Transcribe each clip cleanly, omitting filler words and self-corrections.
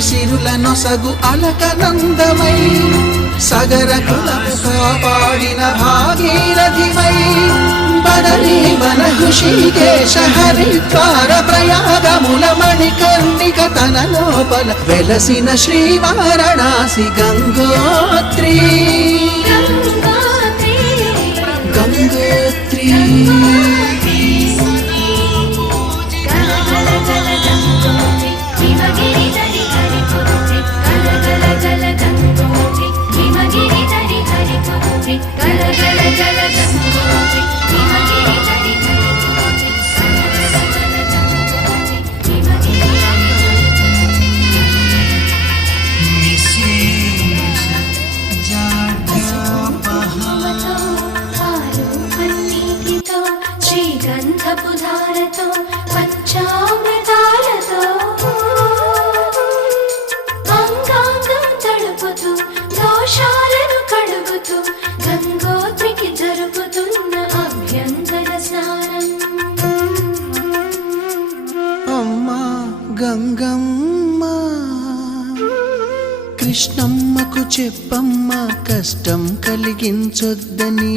సిరుల నొసగు అలకనందమై సగర కులము కాపాడిన భాగీరథివై బదరీ వన హృషికేశ హరిద్వార ప్రయాగముల మణికర్ణిక తన లోపల వెలసిన శ్రీ వారణాసి గంగోత్రి గంగోత్రి ధారతో పంచామృతాలతో అంగాంగం తడుపుతూ దోషాలను కడుగుతూ గంగోత్రికి జరుపుతున్న అభ్యంతర స్నానం. అమ్మా గంగమ్మ కృష్ణమ్మకు చెప్పమ్మా కష్టం కలిగించొద్దని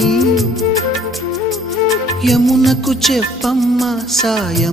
యమునకు చెప్పమ్మా సాయం